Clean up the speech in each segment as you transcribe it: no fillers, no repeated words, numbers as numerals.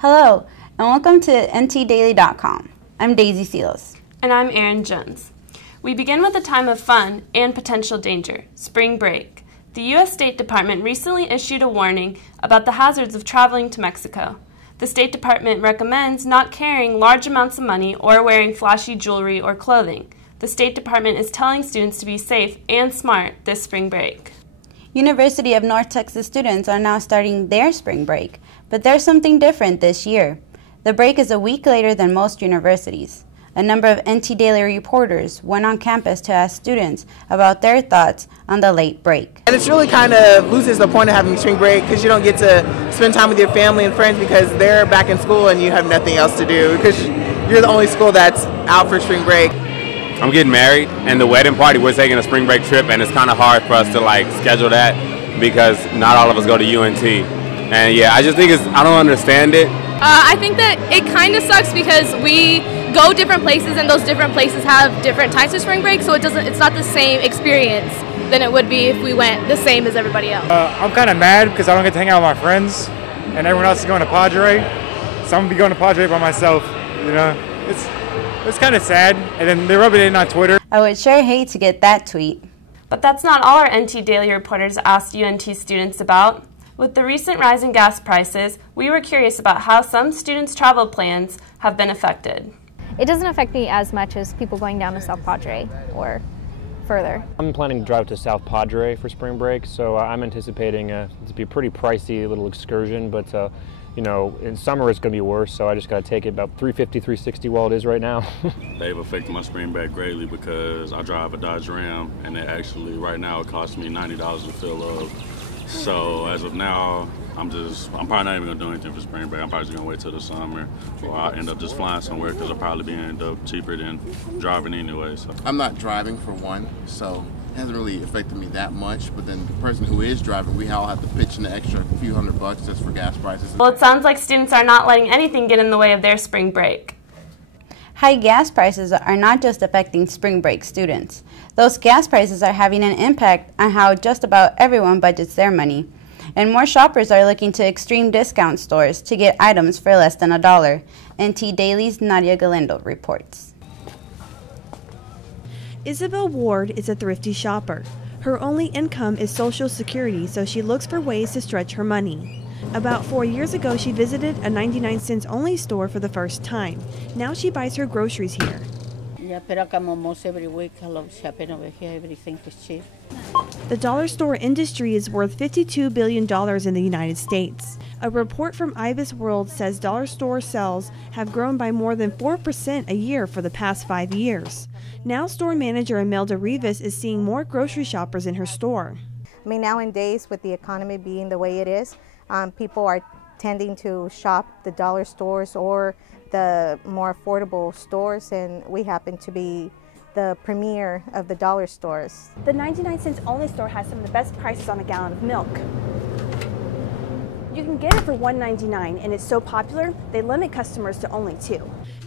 Hello, and welcome to ntdaily.com. I'm Daisy Seals. And I'm Erin Jones. We begin with a time of fun and potential danger, spring break. The U.S. State Department recently issued a warning about the hazards of traveling to Mexico. The State Department recommends not carrying large amounts of money or wearing flashy jewelry or clothing. The State Department is telling students to be safe and smart this spring break. University of North Texas students are now starting their spring break, but there's something different this year. The break is a week later than most universities. A number of NT Daily reporters went on campus to ask students about their thoughts on the late break. And it's really kind of loses the point of having spring break because you don't get to spend time with your family and friends because they're back in school and you have nothing else to do because you're the only school that's out for spring break. I'm getting married, and the wedding party, we're taking a spring break trip, and it's kind of hard for us to schedule that because not all of us go to UNT. And yeah, I just think I don't understand it. I think that it kind of sucks because we go different places, and those different places have different types of spring break, so it's not the same experience than it would be if we went the same as everybody else. I'm kind of mad because I don't get to hang out with my friends, and everyone else is going to Padre, so I'm going to be going to Padre by myself, you know. It's kind of sad, and then they rub it in on Twitter. I would sure hate to get that tweet. But that's not all our NT Daily reporters asked UNT students about. With the recent rise in gas prices, we were curious about how some students' travel plans have been affected. It doesn't affect me as much as people going down to South Padre or further. I'm planning to drive to South Padre for spring break, so I'm anticipating it to be a pretty pricey little excursion, but you know, in summer it's going to be worse, so I just got to take it about $350, $360 while it is right now. They've affected my spring break greatly because I drive a Dodge Ram, and it actually, right now, it costs me $90 to fill up. So as of now, I'm probably not even going to do anything for spring break. I'm probably just going to wait till the summer, or I'll end up just flying somewhere because I'll probably end up cheaper than driving anyway. So. I'm not driving for one, so it hasn't really affected me that much, but then the person who is driving, we all have to pitch in the extra few $100 just for gas prices. Well, it sounds like students are not letting anything get in the way of their spring break. High gas prices are not just affecting spring break students. Those gas prices are having an impact on how just about everyone budgets their money. And more shoppers are looking to extreme discount stores to get items for less than $1. NT Daily's Nadia Galindo reports. Isabel Ward is a thrifty shopper. Her only income is Social Security, so she looks for ways to stretch her money. About 4 years ago, she visited a 99-cents only store for the first time. Now she buys her groceries here. Yeah, but I come almost every week. I love shopping over here. Everything is cheap. The dollar store industry is worth $52 billion in the United States. A report from Ibis World says dollar store sales have grown by more than 4% a year for the past 5 years. Now store manager Imelda Rivas is seeing more grocery shoppers in her store. I mean, nowadays with the economy being the way it is, people are tending to shop the dollar stores or the more affordable stores, and we happen to be the premier of the dollar stores. The 99-cents only store has some of the best prices on a gallon of milk. You can get it for $1.99, and it's so popular, they limit customers to only 2.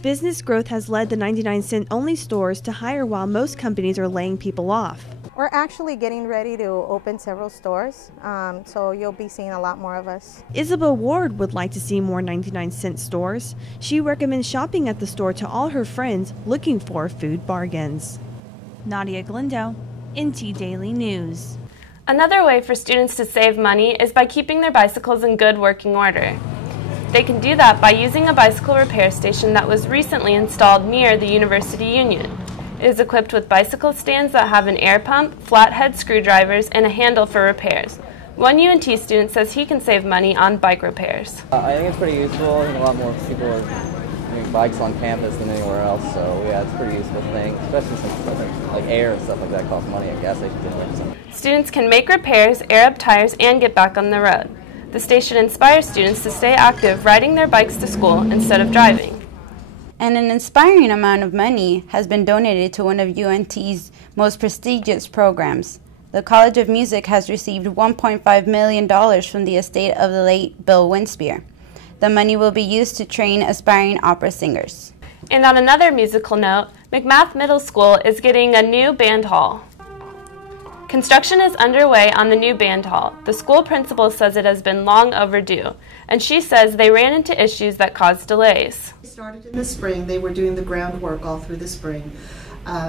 Business growth has led the 99-cent only stores to hire while most companies are laying people off. We're actually getting ready to open several stores, so you'll be seeing a lot more of us. Isabel Ward would like to see more 99-cent stores. She recommends shopping at the store to all her friends looking for food bargains. Nadia Galindo, NT Daily News. Another way for students to save money is by keeping their bicycles in good working order. They can do that by using a bicycle repair station that was recently installed near the University Union. It is equipped with bicycle stands that have an air pump, flathead screwdrivers, and a handle for repairs. One UNT student says he can save money on bike repairs. I think it's pretty useful. I think a lot more people are doing bikes on campus than anywhere else, so yeah, it's a pretty useful thing, especially since like air and stuff like that costs money at gas stations anyway. So. Students can make repairs, air up tires, and get back on the road. The station inspires students to stay active riding their bikes to school instead of driving. And an inspiring amount of money has been donated to one of UNT's most prestigious programs. The College of Music has received $1.5 million from the estate of the late Bill Winspear. The money will be used to train aspiring opera singers. And on another musical note, McMath Middle School is getting a new band hall. Construction is underway on the new band hall. The school principal says it has been long overdue, and she says they ran into issues that caused delays. They started in the spring. They were doing the groundwork all through the spring.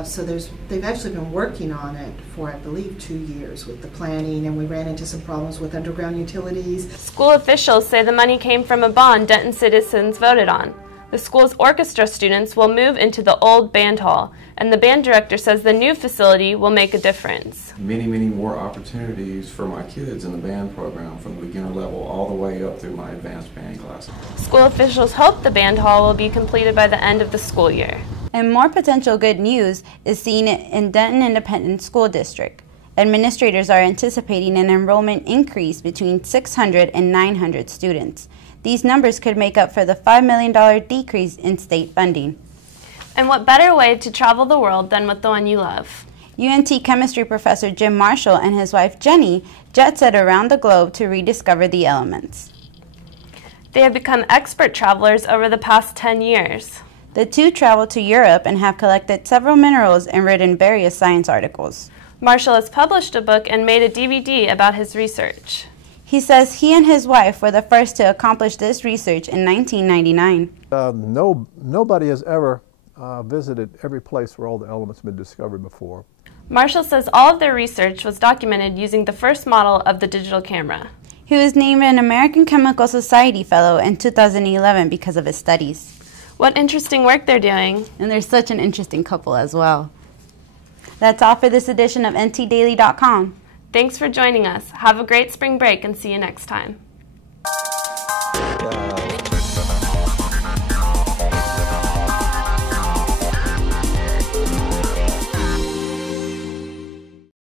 So they've actually been working on it for, I believe, 2 years with the planning, and we ran into some problems with underground utilities. School officials say the money came from a bond Denton citizens voted on. The school's orchestra students will move into the old band hall, and the band director says the new facility will make a difference. Many, many more opportunities for my kids in the band program from the beginner level all the way up through my advanced band classes. School officials hope the band hall will be completed by the end of the school year. And more potential good news is seen in Denton Independent School District. Administrators are anticipating an enrollment increase between 600 and 900 students. These numbers could make up for the $5 million decrease in state funding. And what better way to travel the world than with the one you love? UNT chemistry professor Jim Marshall and his wife Jenny jet set around the globe to rediscover the elements. They have become expert travelers over the past 10 years. The two traveled to Europe and have collected several minerals and written various science articles. Marshall has published a book and made a DVD about his research. He says he and his wife were the first to accomplish this research in 1999. Nobody has ever visited every place where all the elements have been discovered before. Marshall says all of their research was documented using the first model of the digital camera. He was named an American Chemical Society Fellow in 2011 because of his studies. What interesting work they're doing. And they're such an interesting couple as well. That's all for this edition of NTDaily.com. Thanks for joining us. Have a great spring break and see you next time.